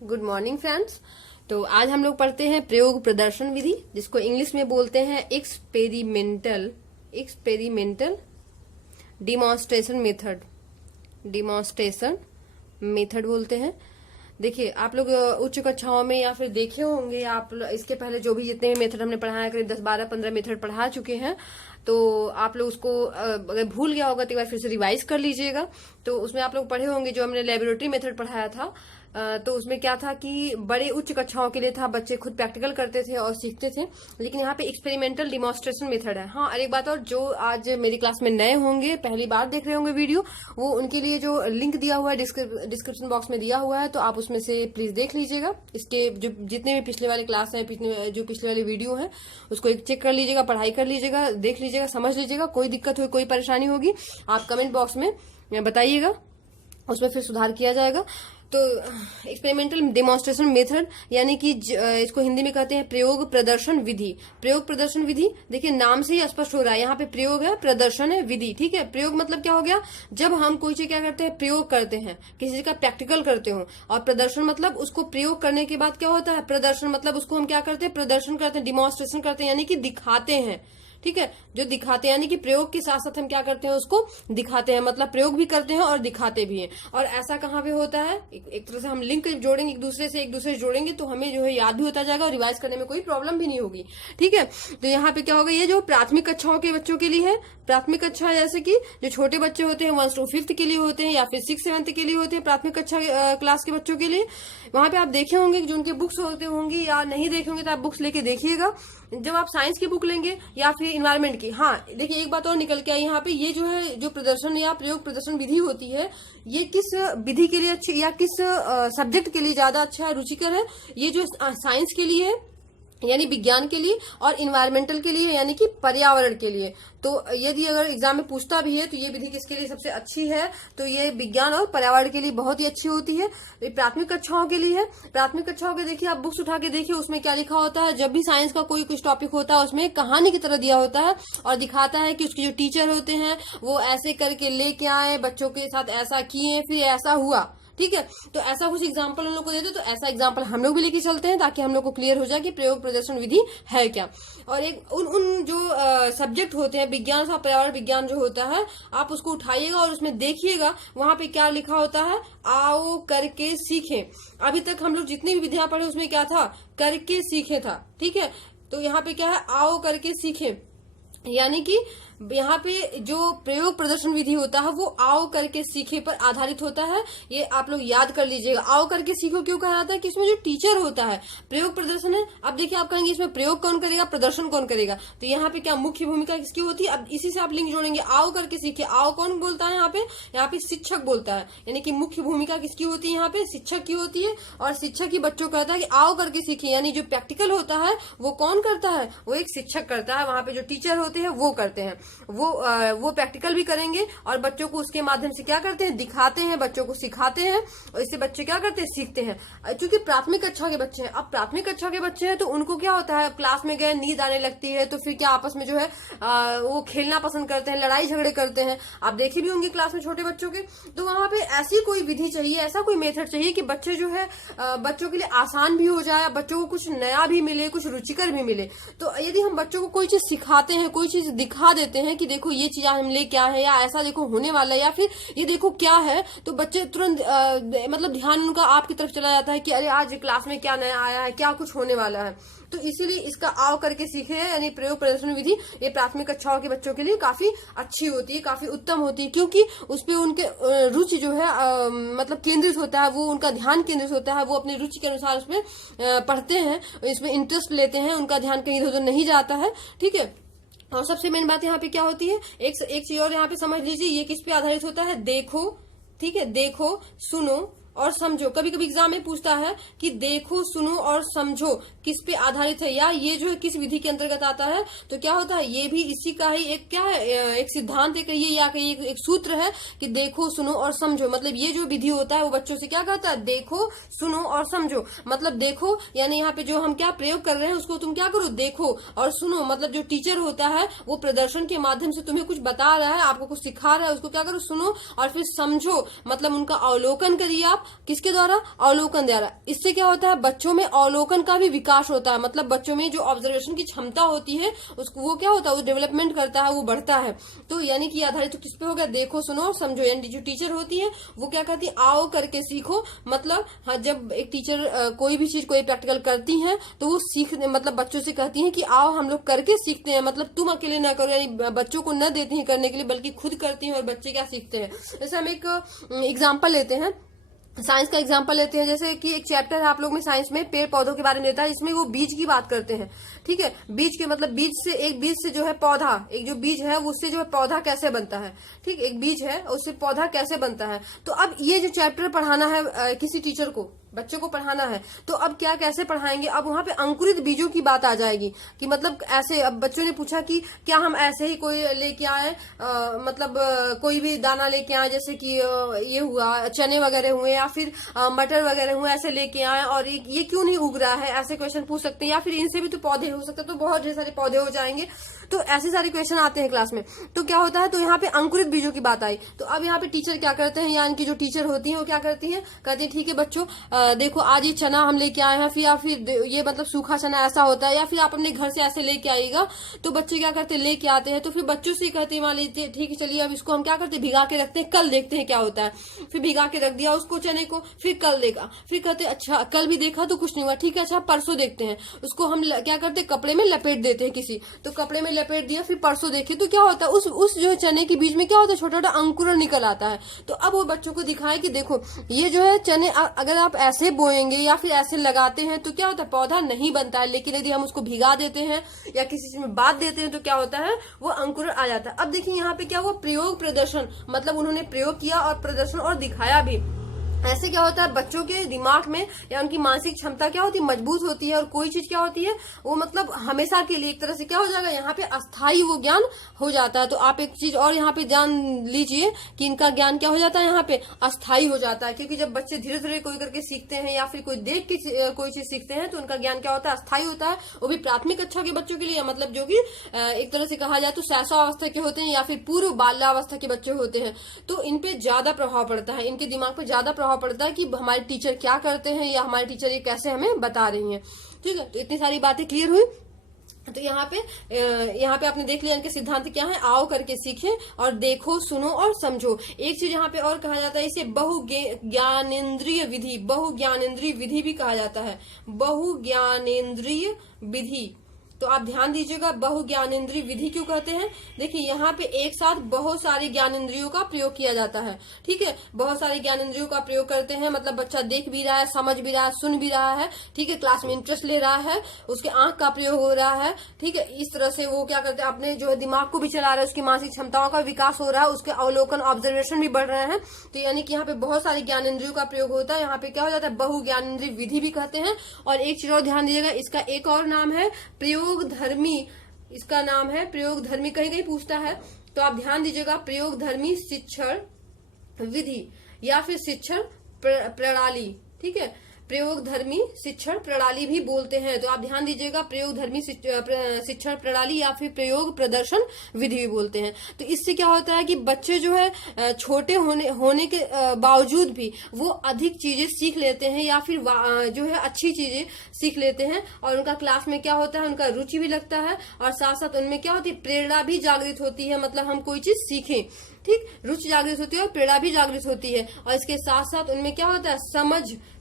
Good morning friends. तो आज हम लोग पढ़ते हैं प्रयोग प्रदर्शन विधि, जिसको इंग्लिश में बोलते हैं एक्सपेरिमेंटल डिमॉन्स्ट्रेशन मेथड बोलते हैं। देखिए, आप लोग उच्च कक्षाओं में या फिर देखे होंगे, आप इसके पहले जो भी जितने भी मेथड हमने पढ़ाया, करीब 10, 12, 15 मेथड पढ़ा चुके हैं। तो आप लोग उसको अगर भूल गया होगा तो एक बार फिर से रिवाइज कर लीजिएगा। तो उसमें आप लोग पढ़े होंगे जो हमने लेबोरेटरी मेथड पढ़ाया था। तो उसमें क्या था कि बड़े उच्च कक्षाओं के लिए था, बच्चे खुद प्रैक्टिकल करते थे और सीखते थे। लेकिन यहाँ पे एक्सपेरिमेंटल डिमॉन्स्ट्रेशन मेथड है। हाँ, और एक बात और, जो आज मेरी क्लास में नए होंगे, पहली बार देख रहे होंगे वीडियो, वो उनके लिए जो लिंक दिया हुआ है डिस्क्रिप्शन बॉक्स में दिया हुआ है, तो आप उसमें से प्लीज देख लीजिएगा। इसके जो जितने भी पिछले वाले क्लास है, पिछले वाले वीडियो है, उसको एक चेक कर लीजिएगा, पढ़ाई कर लीजिएगा, देख लीजिएगा, समझ लीजिएगा। कोई दिक्कत हो, कोई परेशानी होगी, आप कमेंट बॉक्स में बताइएगा, उसमें फिर सुधार किया जाएगा। तो एक्सपेरिमेंटल डिमॉन्स्ट्रेशन मेथड यानी कि इसको हिंदी में कहते हैं प्रयोग प्रदर्शन विधि। प्रयोग प्रदर्शन विधि, देखिए नाम से ही स्पष्ट हो रहा है, यहाँ पे प्रयोग है, प्रदर्शन है, विधि। ठीक है, प्रयोग मतलब क्या हो गया, जब हम कोई चीज क्या करते हैं, प्रयोग करते हैं, किसी चीज का प्रैक्टिकल करते हो। और प्रदर्शन मतलब उसको प्रयोग करने के बाद क्या होता है, प्रदर्शन मतलब उसको हम क्या करते हैं, प्रदर्शन करते हैं, डिमॉन्स्ट्रेशन करते हैं, यानी कि दिखाते हैं। ठीक है, जो दिखाते हैं, यानी कि प्रयोग के साथ साथ हम क्या करते हैं, उसको दिखाते हैं, मतलब प्रयोग भी करते हैं और दिखाते भी हैं। और ऐसा कहाँ पे होता है, एक तरह से हम लिंक जोड़ेंगे, एक दूसरे से जोड़ेंगे, तो हमें जो है याद भी होता जाएगा और रिवाइज करने में कोई प्रॉब्लम भी नहीं होगी। ठीक है, तो यहाँ पे क्या होगा, ये जो प्राथमिक कक्षाओं के बच्चों के लिए है, प्राथमिक कक्षा जैसे कि जो छोटे बच्चे होते हैं 1 to 5 के लिए होते हैं, या फिर 6, 7 के लिए होते हैं, प्राथमिक कक्षा क्लास के बच्चों के लिए। वहां पे आप देखे होंगे जो उनके बुक्स होते होंगी, या नहीं देखे होंगे तो आप बुक्स लेके देखिएगा। जब आप साइंस की बुक लेंगे या फिर इन्वायरमेंट की, हाँ देखिए एक बात और निकल के आई यहाँ पे, ये जो है जो प्रदर्शन या प्रयोग प्रदर्शन विधि होती है, ये किस विधि के लिए अच्छी या किस सब्जेक्ट के लिए ज्यादा अच्छा है, रुचिकर है, ये जो साइंस के लिए है यानी विज्ञान के लिए, और इन्वायरमेंटल के लिए यानी कि पर्यावरण के लिए। तो यदि अगर एग्जाम में पूछता भी है तो ये विधि किसके लिए सबसे अच्छी है, तो ये विज्ञान और पर्यावरण के लिए बहुत ही अच्छी होती है। तो ये प्राथमिक कक्षाओं के लिए है। प्राथमिक कक्षाओं के देखिए, आप बुक्स उठा के देखिए, उसमें क्या लिखा होता है, जब भी साइंस का कोई कुछ टॉपिक होता है उसमें कहानी की तरह दिया होता है और दिखाता है कि उसके जो टीचर होते हैं वो ऐसे करके लेके आए, बच्चों के साथ ऐसा किए, फिर ऐसा हुआ। ठीक है, तो ऐसा कुछ एग्जाम्पल हम लोग को देते, तो ऐसा एग्जाम्पल हम लोग भी लेके चलते हैं, ताकि हम लोग को क्लियर हो जाए कि प्रयोग प्रदर्शन विधि है क्या। और एक उन जो सब्जेक्ट होते हैं, विज्ञान और पर्यावरण विज्ञान जो होता है, आप उसको उठाइएगा और उसमें देखिएगा वहां पे क्या लिखा होता है, आओ करके सीखें। अभी तक हम लोग जितनी भी विधियां पढ़े उसमें क्या था, करके सीखे था। ठीक है, तो यहाँ पे क्या है, आओ करके सीखें, यानी कि यहाँ पे जो प्रयोग प्रदर्शन विधि होता है वो आओ करके सीखे पर आधारित होता है। ये आप लोग याद कर लीजिएगा। आओ करके सीखो क्यों कहा जाता है, कि इसमें जो टीचर होता है, प्रयोग प्रदर्शन है। अब देखिए, आप कहेंगे इसमें प्रयोग कौन करेगा, प्रदर्शन कौन करेगा, तो यहाँ पे क्या मुख्य भूमिका किसकी होती है। अब इसी से आप लिंक जोड़ेंगे, आओ करके सीखे, आओ कौन बोलता है यहाँ पे शिक्षक बोलता है, यानी कि मुख्य भूमिका किसकी होती है, यहाँ पे शिक्षक की होती है। और शिक्षक ही बच्चों को कहता है कि आओ करके सीखे, यानी जो प्रैक्टिकल होता है वो कौन करता है, वो एक शिक्षक करता है। वहां पे जो टीचर होते हैं वो करते हैं, वो प्रैक्टिकल भी करेंगे और बच्चों को उसके माध्यम से क्या करते हैं, दिखाते हैं, बच्चों को सिखाते हैं, और इससे बच्चे क्या करते हैं, सीखते हैं। क्योंकि प्राथमिक कक्षा के बच्चे हैं, अब प्राथमिक कक्षा के बच्चे हैं तो उनको क्या होता है, क्लास में गए, नींद आने लगती है, तो फिर क्या आपस में जो है वो खेलना पसंद करते हैं, लड़ाई झगड़े करते हैं। आप देखे भी होंगे क्लास में छोटे बच्चों के। तो वहां पे ऐसी कोई विधि चाहिए, ऐसा कोई मेथड चाहिए कि बच्चे जो है बच्चों के लिए आसान भी हो जाए, बच्चों को कुछ नया भी मिले, कुछ रुचिकर भी मिले। तो यदि हम बच्चों को कोई चीज सिखाते हैं, कोई चीज दिखा देते हैं कि देखो ये चीज हम ले क्या है, या ऐसा देखो होने वाला है, या फिर ये देखो क्या है, तो बच्चे तुरंत मतलब ध्यान उनका आपकी तरफ चला जाता है कि अरे आज क्लास में क्या नया आया है, क्या कुछ होने वाला है। तो इसीलिए इसका आओ करके सीखे यानी प्रयोग प्रदर्शन विधि ये प्राथमिक कक्षाओं के बच्चों के लिए काफी अच्छी होती है, काफी उत्तम होती है, क्योंकि उसपे उनके रुचि जो है मतलब केंद्रित होता है, वो उनका ध्यान केंद्रित होता है, वो अपनी रुचि के अनुसार उसमें पढ़ते हैं, इसमें इंटरेस्ट लेते हैं, उनका ध्यान कहीं इधर उधर नहीं जाता है। ठीक है, और सबसे मेन बात यहाँ पे क्या होती है, एक चीज और यहाँ पे समझ लीजिए, ये किस पे आधारित होता है, देखो। ठीक है, देखो, सुनो और समझो। कभी कभी एग्जाम में पूछता है कि देखो, सुनो और समझो किस पे आधारित है, या ये जो है किस विधि के अंतर्गत आता है। तो क्या होता है, ये भी इसी का ही एक क्या है, एक सिद्धांत है कहिए, या कहिए एक सूत्र है कि देखो, सुनो और समझो। मतलब ये जो विधि होता है वो बच्चों से क्या कहता है, देखो, सुनो और समझो। मतलब देखो यानी यहाँ पे जो हम क्या प्रयोग कर रहे हैं उसको तुम क्या करो, देखो, और सुनो मतलब जो टीचर होता है वो प्रदर्शन के माध्यम से तुम्हें कुछ बता रहा है, आपको कुछ सिखा रहा है, उसको क्या करो, सुनो। और फिर समझो मतलब उनका अवलोकन करिए आप, किसके द्वारा? अवलोकन द्वारा। इससे क्या होता है, बच्चों में अवलोकन का भी विकास होता है, मतलब बच्चों में जो ऑब्जर्वेशन की क्षमता होती है उसको वो क्या होता है, वो डेवलपमेंट करता है, वो बढ़ता है। तो यानी कि आधारित तो किस पे हो गया, देखो सुनो और समझो। यानी जो टीचर होती है वो क्या कहती है, आओ करके सीखो। मतलब हाँ, जब एक टीचर कोई भी चीज कोई प्रैक्टिकल करती है तो वो सीख मतलब बच्चों से कहती है कि आओ हम लोग करके सीखते हैं, मतलब तुम अकेले ना करो, यानी बच्चों को न देती हैं करने के लिए बल्कि खुद करती हैं और बच्चे क्या सीखते हैं। जैसे हम एक एग्जाम्पल लेते हैं, साइंस का एग्जांपल लेते हैं। जैसे कि एक चैप्टर है आप लोग में साइंस में पेड़ पौधों के बारे में देता है, इसमें वो बीज की बात करते हैं। ठीक है, बीज के मतलब बीज से, एक बीज से जो है पौधा, एक जो बीज है उससे जो है पौधा कैसे बनता है। ठीक, एक बीज है उससे पौधा कैसे बनता है। तो अब ये जो चैप्टर पढ़ाना है किसी टीचर को, बच्चों को पढ़ाना है, तो अब क्या कैसे पढ़ाएंगे, अब वहां पे अंकुरित बीजों की बात आ जाएगी कि मतलब ऐसे। अब बच्चों ने पूछा कि क्या हम ऐसे ही कोई लेके आए, मतलब कोई भी दाना लेके आए, जैसे कि ये हुआ चने वगैरह हुए या फिर मटर वगैरह हुए, ऐसे लेके आए और ये क्यों नहीं उग रहा है, ऐसे क्वेश्चन पूछ सकते हैं। या फिर इनसे भी तो पौधे हो सकते हैं, तो बहुत ढेर सारे पौधे हो जाएंगे। तो ऐसे सारे क्वेश्चन आते हैं क्लास में। तो क्या होता है, तो यहाँ पे अंकुरित बीजों की बात आई। तो अब यहाँ पे टीचर क्या करते हैं, यानी कि जो टीचर होती है वो क्या करती है, कहती है ठीक है बच्चों देखो आज ये चना हम लेके आए हैं, फिर या फिर ये मतलब सूखा चना ऐसा होता है, या फिर आप अपने घर से ऐसे लेके आइएगा। तो बच्चे क्या करते हैं, लेके आते हैं। तो फिर बच्चों से कहते हैं मान लीजिए ठीक है चलिए अब इसको हम क्या करते हैं, भिगा के रखते हैं, कल देखते हैं क्या होता है। फिर भिगा के रख दिया उसको चने को, फिर कल देखा, फिर कहते हैं अच्छा कल भी देखा तो कुछ नहीं हुआ, ठीक है अच्छा परसों देखते हैं। उसको हम क्या करते हैं, कपड़े में लपेट देते हैं किसी, तो कपड़े में लपेट दिया, फिर परसों देखे तो क्या होता है, उस जो चने के बीच में क्या होता है, छोटा छोटा अंकुरण निकल आता है। तो अब वो बच्चों को दिखाए कि देखो ये जो है चने अगर आप ऐसे बोएंगे या फिर ऐसे लगाते हैं तो क्या होता है, पौधा नहीं बनता है। लेकिन यदि हम उसको भिगा देते हैं या किसी चीज में बांध देते हैं तो क्या होता है, वो अंकुरण आ जाता है। अब देखिए यहाँ पे क्या हुआ, प्रयोग प्रदर्शन, मतलब उन्होंने प्रयोग किया और प्रदर्शन और दिखाया भी। ऐसे क्या होता है, बच्चों के दिमाग में या उनकी मानसिक क्षमता क्या होती है, मजबूत होती है। और कोई चीज क्या होती है, वो मतलब हमेशा के लिए एक तरह से क्या हो जाएगा, यहाँ पे अस्थाई वो ज्ञान हो जाता है। तो आप एक चीज और यहाँ पे जान लीजिए कि इनका ज्ञान क्या हो जाता है, यहाँ पे अस्थाई हो जाता है। क्योंकि जब बच्चे धीरे धीरे कोई करके सीखते हैं या फिर कोई देख के कोई चीज सीखते हैं तो उनका ज्ञान क्या होता है, अस्थाई होता है। वो भी प्राथमिक कक्षा के बच्चों के लिए, मतलब जो कि एक तरह से कहा जाए तो शैशवावस्था के होते हैं या फिर पूर्व बाल्यावस्था के बच्चे होते हैं। तो इन पे ज्यादा प्रभाव पड़ता है, इनके दिमाग पे ज्यादा प्रभाव पड़ता है कि हमारे टीचर क्या करते हैं या हमारे टीचर ये कैसे हमें बता रही हैं। ठीक है, तो इतनी सारी बातें क्लियर हुई। तो यहाँ पे आपने देख लिया इनके सिद्धांत क्या है, आओ करके सीखें और देखो सुनो और समझो। एक चीज यहाँ पे और कहा जाता है, इसे बहुज्ञानेंद्रिय विधि, बहुज्ञानेंद्रिय विधि भी कहा जाता है, बहुज्ञानेंद्रिय विधि। तो आप ध्यान दीजिएगा, बहुज्ञानेंद्रिय विधि क्यों कहते हैं। देखिए यहाँ पे एक साथ बहुत सारे ज्ञानेंद्रियों का प्रयोग किया जाता है। ठीक है, बहुत सारे ज्ञानेंद्रियों का प्रयोग करते हैं, मतलब बच्चा देख भी रहा है, समझ भी रहा है, सुन भी रहा है। ठीक है, क्लास में इंटरेस्ट ले रहा है, उसके आंख का प्रयोग हो रहा है। ठीक है, इस तरह से वो क्या करते हैं, अपने जो है दिमाग को भी चला रहा है, उसकी मानसिक क्षमताओं का विकास हो रहा है, उसके अवलोकन ऑब्जर्वेशन भी बढ़ रहे हैं। तो यानी कि यहाँ पे बहुत सारे ज्ञानेंद्रियों का प्रयोग होता है। यहाँ पे क्या हो जाता है, बहुज्ञानेंद्रिय विधि भी कहते हैं। और एक चीज और ध्यान दीजिएगा, इसका एक और नाम है प्रयोग धर्मी, इसका नाम है प्रयोग धर्मी, कहीं कहीं पूछता है। तो आप ध्यान दीजिएगा, प्रयोग धर्मी शिक्षण विधि या फिर शिक्षण प्रणाली। ठीक है, प्रयोग धर्मी शिक्षण प्रणाली भी बोलते हैं। तो आप ध्यान दीजिएगा, प्रयोग धर्मी शिक्षण प्रणाली या फिर प्रयोग प्रदर्शन विधि भी बोलते हैं। तो इससे क्या होता है कि बच्चे जो है छोटे होने के बावजूद भी वो अधिक चीजें सीख लेते हैं या फिर जो है अच्छी चीजें सीख लेते हैं। और उनका क्लास में क्या होता है, उनका रुचि भी लगता है और साथ साथ उनमें क्या होती है, प्रेरणा भी जागृत होती है। मतलब हम कोई चीज सीखें, ठीक, रुचि जागृत होती है और प्रेरणा भी जागृत होती है। और इसके साथ साथ उनमें क्या होता है,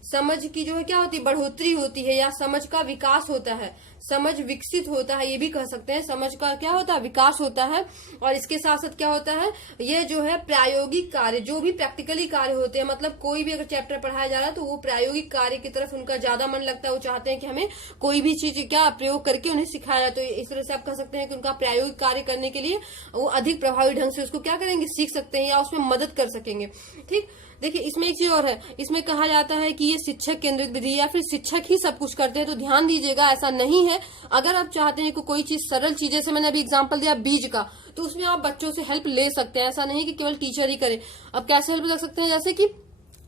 समझ की जो है क्या होती है, बढ़ोतरी होती है या समझ का विकास होता है, समझ विकसित होता है, ये भी कह सकते हैं। समझ का क्या होता है, विकास होता है। और इसके साथ साथ क्या होता है, ये जो है प्रायोगिक कार्य, जो भी प्रैक्टिकली कार्य होते हैं, मतलब कोई भी अगर चैप्टर पढ़ाया जा रहा है तो वो प्रायोगिक कार्य की तरफ उनका ज्यादा मन लगता है। वो चाहते हैं कि हमें कोई भी चीज क्या प्रयोग करके उन्हें सिखाया जाए। तो इस तरह से आप कह सकते हैं कि उनका प्रायोगिक कार्य करने के लिए वो अधिक प्रभावी ढंग से उसको क्या करेंगे, सीख सकते हैं या उसमें मदद कर सकेंगे। ठीक, देखिए इसमें एक चीज और है, इसमें कहा जाता है कि ये शिक्षक केंद्रित विधि या फिर शिक्षक ही सब कुछ करते हैं। तो ध्यान दीजिएगा, ऐसा नहीं है। अगर आप चाहते हैं कि कोई चीज सरल चीज, जैसे मैंने अभी एग्जांपल दिया बीज का, तो उसमें आप बच्चों से हेल्प ले सकते हैं। ऐसा नहीं कि केवल टीचर ही करे। अब कैसे हेल्प ले सकते हैं, जैसे कि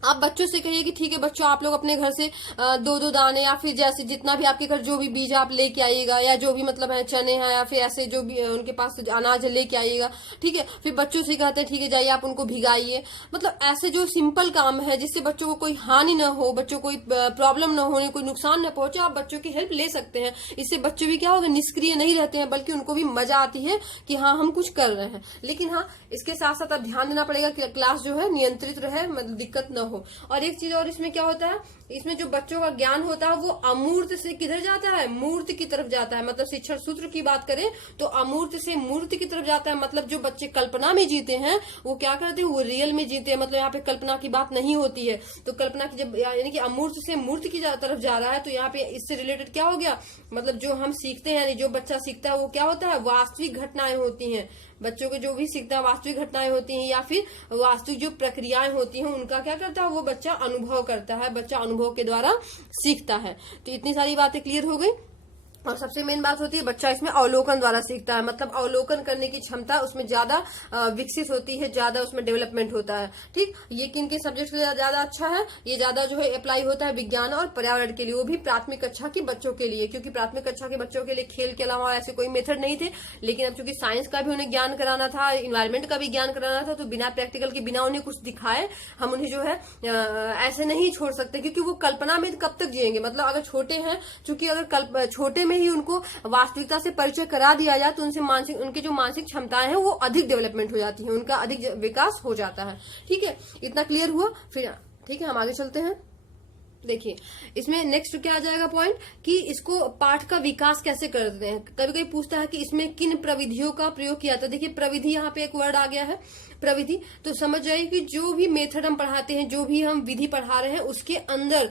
आप बच्चों से कहिए कि ठीक है बच्चों, आप लोग अपने घर से 2-2 दाने या फिर जैसे जितना भी आपके घर जो भी बीज आप लेके आइएगा, या जो भी मतलब है चने हैं या फिर ऐसे जो भी उनके पास अनाज है लेके आइएगा, ठीक है। फिर बच्चों से कहते हैं ठीक है जाइए आप उनको भिगाइए। मतलब ऐसे जो सिंपल काम है जिससे बच्चों को कोई हानि ना हो, बच्चों को कोई प्रॉब्लम ना होने, कोई नुकसान ना पहुंचे, आप बच्चों की हेल्प ले सकते हैं। इससे बच्चे भी क्या होगा, निष्क्रिय नहीं रहते हैं, बल्कि उनको भी मजा आती है कि हाँ हम कुछ कर रहे हैं। लेकिन हाँ, इसके साथ साथ आप ध्यान देना पड़ेगा कि क्लास जो है नियंत्रित रहे, मतलब दिक्कत न हो। और एक चीज और इसमें क्या होता है, इसमें जो बच्चों का ज्ञान होता है वो अमूर्त से किधर जाता है, मूर्त की तरफ जाता है। मतलब शिक्षण सूत्र की बात करें तो अमूर्त से मूर्त की तरफ जाता है। मतलब जो बच्चे कल्पना में जीते हैं वो क्या करते हैं, वो रियल में जीते हैं। मतलब यहाँ पे कल्पना की बात नहीं होती है। तो कल्पना की जब यानी कि अमूर्त से मूर्त की तरफ जा रहा है, तो यहाँ पे इससे रिलेटेड क्या हो गया, मतलब जो हम सीखते हैं यानी जो बच्चा सीखता है वो क्या होता है, वास्तविक घटनाएं होती हैं। बच्चों को जो भी सीखता है वास्तविक घटनाएं होती हैं, या फिर वास्तविक जो प्रक्रियाएं होती हैं उनका क्या करता है, वो बच्चा अनुभव करता है, बच्चा अनुभव के द्वारा सीखता है। तो इतनी सारी बातें क्लियर हो गई। और सबसे मेन बात होती है बच्चा इसमें अवलोकन द्वारा सीखता है। मतलब अवलोकन करने की क्षमता उसमें ज्यादा विकसित होती है, ज्यादा उसमें डेवलपमेंट होता है। ठीक, ये किन के सब्जेक्ट के लिए ज्यादा अच्छा है, ये ज्यादा जो है अप्लाई होता है विज्ञान और पर्यावरण के लिए, वो भी प्राथमिक कक्षा के बच्चों के लिए। क्योंकि प्राथमिक कक्षा के बच्चों के लिए खेल के अलावा ऐसे कोई मेथड नहीं थे। लेकिन अब चूंकि साइंस का भी उन्हें ज्ञान कराना था, इन्वायरमेंट का भी ज्ञान कराना था, तो बिना प्रैक्टिकल के, बिना उन्हें कुछ दिखाए हम उन्हें जो है ऐसे नहीं छोड़ सकते। क्योंकि वो कल्पना में कब तक जिएंगे। मतलब अगर छोटे हैं, चूंकि अगर छोटे में ही उनको वास्तविकता से परिचय करा दिया जाए तो उनकी जो मानसिक क्षमताएं हैं वो अधिक डेवलपमेंट हो जाती है, उनका अधिक विकास हो जाता है। ठीक है, इतना क्लियर हुआ। फिर ठीक है, हम आगे चलते हैं। देखिए इसमें नेक्स्ट क्या आ जाएगा पॉइंट, कि इसको पाठ का विकास कैसे करते हैं। कभी कभी पूछता है कि इसमें किन प्रविधियों का प्रयोग किया था। देखिए प्रविधि, यहाँ पे एक वर्ड आ गया है प्रविधि, तो समझ जाइए कि जो भी मेथड हम पढ़ाते हैं, जो भी हम विधि पढ़ा रहे हैं, उसके अंदर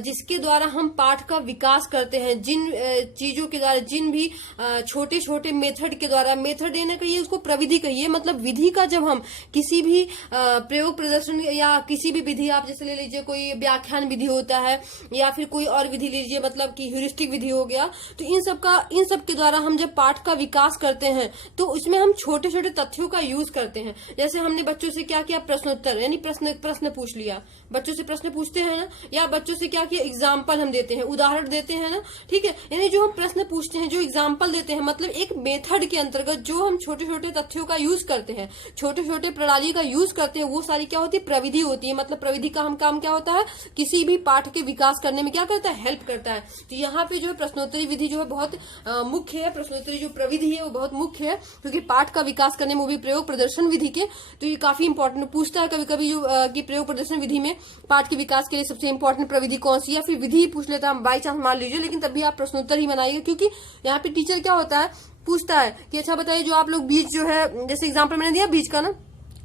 जिसके द्वारा हम पाठ का विकास करते हैं, जिन चीजों के द्वारा, जिन भी छोटे छोटे मेथड के द्वारा, मेथड देने कहिए उसको प्रविधि कहिए। मतलब विधि का जब हम किसी भी प्रयोग प्रदर्शन या किसी भी विधि, आप जैसे ले लीजिए कोई व्याख्यान विधि होता है या फिर कोई और विधि लीजिए, मतलब कि ह्यूरिस्टिक विधि हो गया, तो इन सब के द्वारा हम जब पाठ का विकास करते हैं तो इसमें हम छोटे छोटे तथ्यों का यूज करते हैं। जैसे हमने बच्चों से क्या किया, प्रश्नोत्तर, यानी प्रश्न पूछ लिया। बच्चों से प्रश्न पूछते हैं ना, या बच्चों से क्या किया, एग्जाम्पल हम देते हैं, उदाहरण देते हैं ना। ठीक है, यानी जो हम प्रश्न पूछते हैं, जो एग्जाम्पल देते हैं, मतलब एक मेथड के अंतर्गत जो हम छोटे छोटे तथ्यों का यूज करते हैं, छोटे छोटे प्रणाली का यूज करते हैं, वो सारी क्या होती है, प्रविधि होती है। मतलब प्रविधि का हम काम क्या होता है, किसी भी पाठ के विकास करने में क्या करता है, हेल्प करता है। तो यहाँ पे जो है प्रश्नोत्तरी विधि जो है बहुत मुख्य है। प्रश्नोत्तरी जो प्रविधि है वो बहुत मुख्य है, क्योंकि पाठ का विकास करने में वो भी प्रयोग प्रदर्शन विधि के, तो ये काफी इंपॉर्टेंट पूछता है कभी कभी जो कि प्रयोग प्रदर्शन विधि में पाठ के विकास के लिए सबसे इंपॉर्टेंट प्रविधि कौन सी, या फिर विधि ही पूछ लेता है बाई चांस मान लीजिए, लेकिन तब भी आप प्रश्नोत्तर ही बनाइएगा। क्योंकि यहाँ पे टीचर क्या होता है, पूछता है कि अच्छा बताइए जो आप लोग बीज जो है, जैसे एग्जाम्पल मैंने दिया बीज का ना,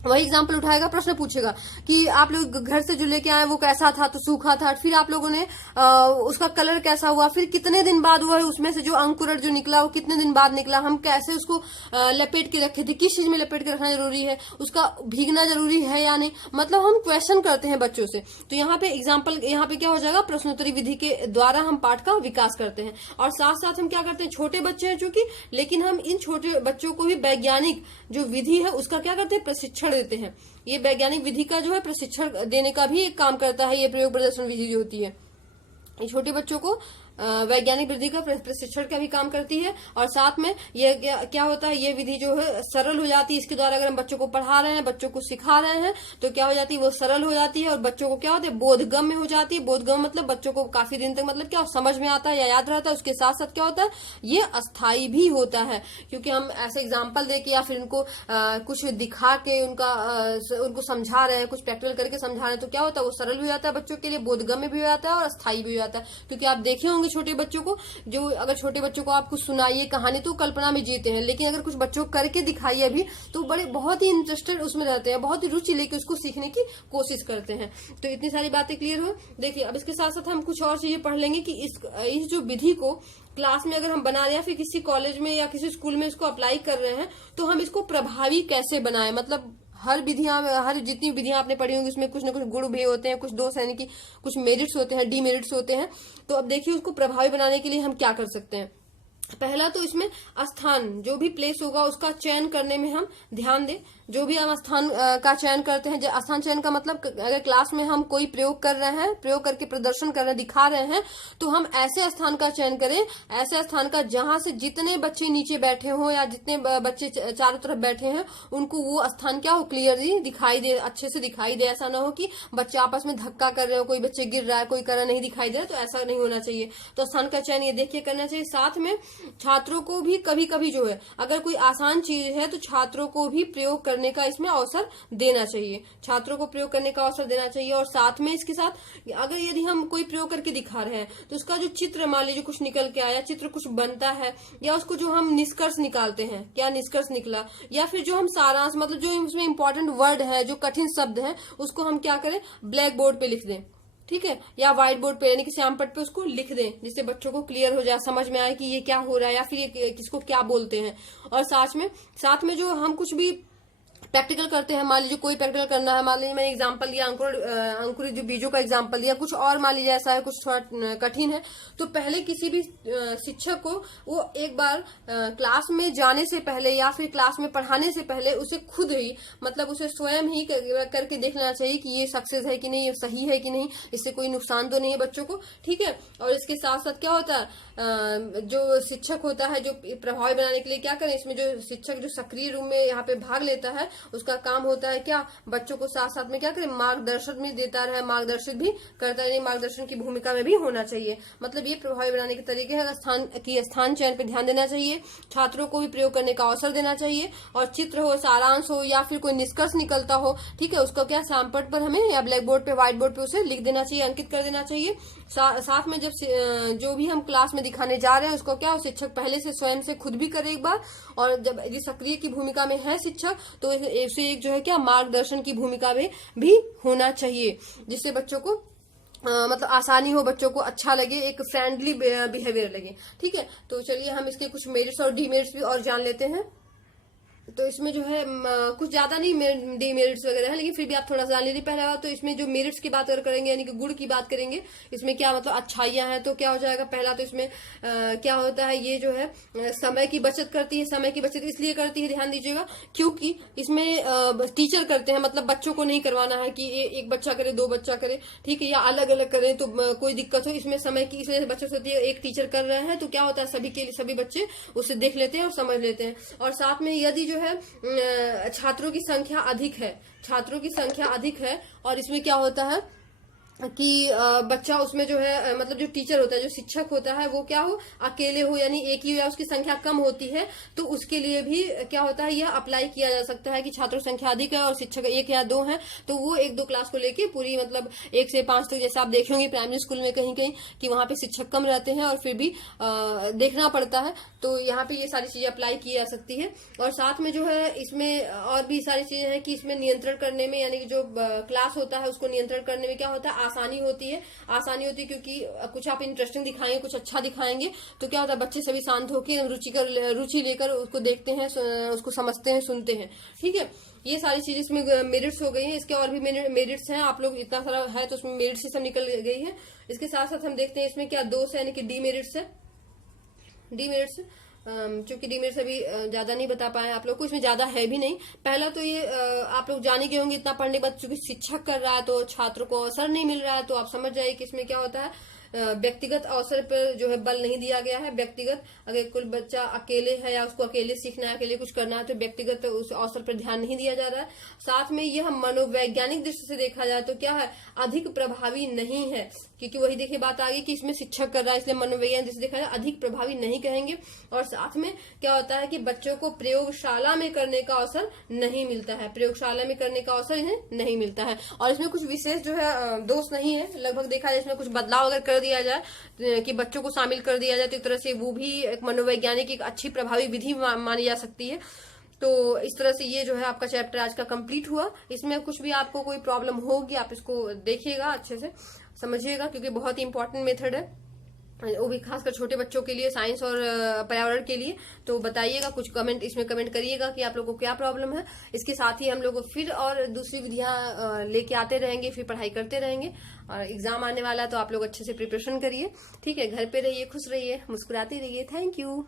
वही एग्जाम्पल उठाएगा, प्रश्न पूछेगा कि आप लोग घर से जो लेके आए वो कैसा था, तो सूखा था, फिर आप लोगों ने उसका कलर कैसा हुआ, फिर कितने दिन बाद हुआ है, उसमें से जो अंकुरण जो निकला वो कितने दिन बाद निकला, हम कैसे उसको लपेट के रखे थे, किस चीज में लपेट के रखना जरूरी है, उसका भीगना जरूरी है या नहीं। मतलब हम क्वेश्चन करते हैं बच्चों से। तो यहाँ पे एग्जाम्पल, यहाँ पे क्या हो जाएगा, प्रश्नोत्तरी विधि के द्वारा हम पाठ का विकास करते हैं। और साथ साथ हम क्या करते हैं, छोटे बच्चे हैं चूंकि, लेकिन हम इन छोटे बच्चों को भी वैज्ञानिक जो विधि है उसका क्या करते हैं, प्रशिक्षण देते हैं। ये वैज्ञानिक विधि का जो है प्रशिक्षण देने का भी एक काम करता है ये प्रयोग प्रदर्शन विधि जो होती है। ये छोटे बच्चों को वैज्ञानिक विधि का प्रशिक्षण का भी काम करती है। और साथ में ये क्या होता है, ये विधि जो है सरल हो जाती है। इसके द्वारा अगर हम बच्चों को पढ़ा रहे हैं, बच्चों को सिखा रहे हैं, तो क्या हो जाती है, वो सरल हो जाती है। और बच्चों को क्या होता है, बोधगम्य हो जाती है। बोधगम्य मतलब बच्चों को काफी दिन तक मतलब क्या समझ में आता है या याद रहता है। उसके साथ साथ क्या होता है, ये अस्थायी भी होता है, क्योंकि हम ऐसे एग्जाम्पल दे के या फिर उनको कुछ दिखा के उनको समझा रहे हैं, कुछ प्रैक्टिकल करके समझा रहे हैं, तो क्या होता है, वो सरल भी हो जाता है बच्चों के लिए, बोधगम्य भी हो जाता है और अस्थायी भी हो जाता है। क्योंकि आप देखे होंगे छोटे बच्चों को, जो अगर छोटे बच्चों को आप कुछ सुनाइए कहानी तो कल्पना में जीते हैं, लेकिन अगर कुछ बच्चों को करके दिखाइए भी तो बड़े बहुत ही इंटरेस्टेड उसमें रहते हैं, बहुत ही रुचि लेके उसको सीखने की कोशिश करते हैं। तो इतनी सारी बातें क्लियर हो। देखिए अब इसके साथ साथ हम कुछ और चीजें पढ़ लेंगे कि इस जो विधि को क्लास में अगर हम बना रहे हैं, फिर किसी कॉलेज में या किसी स्कूल में इसको अप्लाई कर रहे हैं, तो हम इसको प्रभावी कैसे बनाएं। मतलब हर विधियां, हर जितनी विधियां आपने पढ़ी होंगी उसमें कुछ ना कुछ गुण भी होते हैं, कुछ दोष यानी कि कुछ मेरिट्स होते हैं, डीमेरिट्स होते हैं। तो अब देखिए उसको प्रभावी बनाने के लिए हम क्या कर सकते हैं। पहला तो इसमें स्थान, जो भी प्लेस होगा उसका चयन करने में हम ध्यान दें। जो भी हम स्थान का चयन करते हैं, स्थान चयन का मतलब अगर क्लास में हम कोई प्रयोग कर रहे हैं, प्रयोग करके प्रदर्शन कर रहे हैं, दिखा रहे हैं, तो हम ऐसे स्थान का चयन करें, ऐसे स्थान का जहां से जितने बच्चे नीचे बैठे हों या जितने बच्चे चारों तरफ बैठे हैं उनको वो स्थान क्या हो, क्लियरली दिखाई दे, अच्छे से दिखाई दे। ऐसा ना हो कि बच्चे आपस में धक्का कर रहे हो, कोई बच्चे गिर रहा है, कोई कर रहा नहीं दिखाई दे रहा, तो ऐसा नहीं होना चाहिए। तो स्थान का चयन ये देखिए करना चाहिए। साथ में छात्रों को भी कभी कभी जो है अगर कोई आसान चीज है तो छात्रों को भी प्रयोग करने का इसमें अवसर देना चाहिए, छात्रों को प्रयोग करने का अवसर देना चाहिए। और साथ में इसके साथ अगर यदि हम कोई प्रयोग करके दिखा रहे हैं तो उसका जो चित्र, मान लीजिए कुछ निकल के आया, चित्र कुछ बनता है, या उसको जो हम निष्कर्ष निकालते हैं, क्या निष्कर्ष निकला, या फिर जो हम सारांश, मतलब जो इसमें इंपॉर्टेंट वर्ड है, जो कठिन शब्द है, उसको हम क्या करें, ब्लैक बोर्ड पे लिख दें, ठीक है, या व्हाइट बोर्ड पे यानी कि श्याम पट पे उसको लिख दें, जिससे बच्चों को क्लियर हो जाए, समझ में आए कि ये क्या हो रहा है या फिर ये किसको क्या बोलते हैं। और साथ में जो हम कुछ भी प्रैक्टिकल करते हैं, मान लीजिए कोई प्रैक्टिकल करना है, मान लीजिए मैंने एग्जांपल दिया अंकुरित जो बीजों का एग्जांपल दिया, कुछ और मान लीजिए ऐसा है कुछ थोड़ा कठिन है, तो पहले किसी भी शिक्षक को वो एक बार क्लास में जाने से पहले या फिर क्लास में पढ़ाने से पहले उसे खुद ही, मतलब उसे स्वयं ही करके देखना चाहिए कि ये सक्सेस है कि नहीं, ये सही है कि नहीं, इससे कोई नुकसान तो नहीं है बच्चों को, ठीक है। और इसके साथ साथ क्या होता है, जो शिक्षक होता है जो प्रभावी बनाने के लिए क्या करें, इसमें जो शिक्षक जो सक्रिय रूप में यहाँ पे भाग लेता है उसका काम होता है क्या, बच्चों को साथ साथ में क्या करें, मार्गदर्शन भी देता रहे, मार्गदर्शित भी करता रहे, मार्गदर्शन की भूमिका में भी होना चाहिए। मतलब ये प्रभावी बनाने के तरीके हैं। स्थान चयन पे ध्यान देना चाहिए, छात्रों को भी प्रयोग करने का अवसर देना चाहिए, और चित्र हो, सारांश हो या फिर कोई निष्कर्ष निकलता हो, ठीक है, उसको क्या श्यामपट पर हमें या ब्लैक बोर्ड पे, व्हाइट बोर्ड पे उसे लिख देना चाहिए, अंकित कर देना चाहिए। साथ में जब जो भी हम क्लास में दिखाने जा रहे हैं उसको क्या शिक्षक पहले से स्वयं से खुद भी करे एक बार, और जब यदि सक्रिय की भूमिका में है शिक्षक तो इसे एक जो है क्या मार्गदर्शन की भूमिका में भी होना चाहिए, जिससे बच्चों को मतलब आसानी हो, बच्चों को अच्छा लगे, एक फ्रेंडली बिहेवियर लगे, ठीक है। तो चलिए हम इसके कुछ मेरिट्स और डीमेरिट्स भी और जान लेते हैं। तो इसमें जो है कुछ ज्यादा नहीं डीमेरिट्स वगैरह है, लेकिन फिर भी आप थोड़ा सा जान लीजिए। पहला बात तो इसमें जो मेरिट्स की बात करेंगे यानी कि गुण की बात करेंगे, इसमें क्या मतलब अच्छाइयां हैं, तो क्या हो जाएगा, पहला तो इसमें क्या होता है, ये जो है समय की बचत करती है। समय की बचत इसलिए करती है, ध्यान दीजिएगा, क्योंकि इसमें टीचर करते हैं, मतलब बच्चों को नहीं करवाना है कि एक बच्चा करे, दो बच्चा करे, ठीक है, या अलग अलग करें तो कोई दिक्कत हो, इसमें समय की इसलिए बचत होती है। एक टीचर कर रहे हैं तो क्या होता है, सभी बच्चे उसे देख लेते हैं और समझ लेते हैं। और साथ में यदि जो है छात्रों की संख्या अधिक है, छात्रों की संख्या अधिक है, और इसमें क्या होता है कि बच्चा उसमें जो है मतलब जो टीचर होता है, जो शिक्षक होता है, वो क्या हो, अकेले हो, यानी एक ही या उसकी संख्या कम होती है, तो उसके लिए भी क्या होता है, यह अप्लाई किया जा सकता है कि छात्रों की संख्या अधिक है और शिक्षक एक या दो हैं, तो वो एक दो क्लास को लेके पूरी मतलब 1 से 5 तक, जैसे आप देखे होंगे प्राइमरी स्कूल में कहीं कहीं कि वहां पे शिक्षक कम रहते हैं और फिर भी देखना पड़ता है, तो यहाँ पे ये सारी चीजें अप्लाई की जा सकती है। और साथ में जो है इसमें और भी सारी चीजें हैं कि इसमें नियंत्रण करने में, यानी कि जो क्लास होता है उसको नियंत्रण करने में क्या होता है, आसानी होती है क्योंकि कुछ आप इंटरेस्टिंग दिखाएंगे, कुछ अच्छा दिखाएंगे, तो क्या होता है, बच्चे सभी शांत होकर रुचि लेकर उसको देखते हैं, उसको समझते हैं, सुनते हैं, ठीक है। ये सारी चीजें इसमें मेरिट्स हो गई हैं। इसके और भी मेरिट्स हैं, आप लोग इतना सारा है तो उसमें मेरिट्स से सब निकल गई है। इसके साथ साथ हम देखते हैं इसमें क्या दोष है, यानी कि डीमेरिट्स है। डीमेरिट्स चूंकि डीमेरिट्स अभी ज्यादा नहीं बता पाए आप लोग को, इसमें ज्यादा है भी नहीं। पहला तो ये आप लोग जाने के होंगे इतना पढ़ने के बाद, चूंकि शिक्षक कर रहा है तो छात्रों को अवसर नहीं मिल रहा है, तो आप समझ जाइए कि इसमें क्या होता है, व्यक्तिगत अवसर पर जो है बल नहीं दिया गया है। व्यक्तिगत अगर कोई बच्चा अकेले है या उसको अकेले सीखना है, अकेले कुछ करना है, तो व्यक्तिगत उस अवसर पर ध्यान नहीं दिया जा रहा है। साथ में यह मनोवैज्ञानिक दृष्टि से देखा जाए तो क्या है, अधिक प्रभावी नहीं है, क्योंकि वही देखिए बात आ गई कि इसमें शिक्षक कर रहा है, इसलिए मनोवैज्ञानिक दृष्टि से देखा जाए अधिक प्रभावी नहीं कहेंगे। और साथ में क्या होता है कि बच्चों को प्रयोगशाला में करने का अवसर नहीं मिलता है, प्रयोगशाला में करने का अवसर इन्हें नहीं मिलता है। और इसमें कुछ विशेष जो है दोष नहीं है, लगभग देखा जाए इसमें कुछ बदलाव अगर कर दिया जाए कि बच्चों को शामिल कर दिया जाए, तो एक तरह से वो भी एक मनोवैज्ञानिक एक अच्छी प्रभावी विधि मानी जा सकती है। तो इस तरह से ये जो है आपका चैप्टर आज का कंप्लीट हुआ। इसमें कुछ भी आपको कोई प्रॉब्लम होगी आप इसको देखिएगा, अच्छे से समझिएगा, क्योंकि बहुत ही इंपॉर्टेंट मेथड है, वो भी खासकर छोटे बच्चों के लिए, साइंस और पर्यावरण के लिए। तो बताइएगा, कुछ कमेंट इसमें कमेंट करिएगा कि आप लोगों को क्या प्रॉब्लम है। इसके साथ ही हम लोग फिर और दूसरी विधियां लेके आते रहेंगे, फिर पढ़ाई करते रहेंगे। और एग्जाम आने वाला है तो आप लोग अच्छे से प्रिपरेशन करिए, ठीक है। घर पे रहिए, खुश रहिए, मुस्कुराते रहिए। Thank you.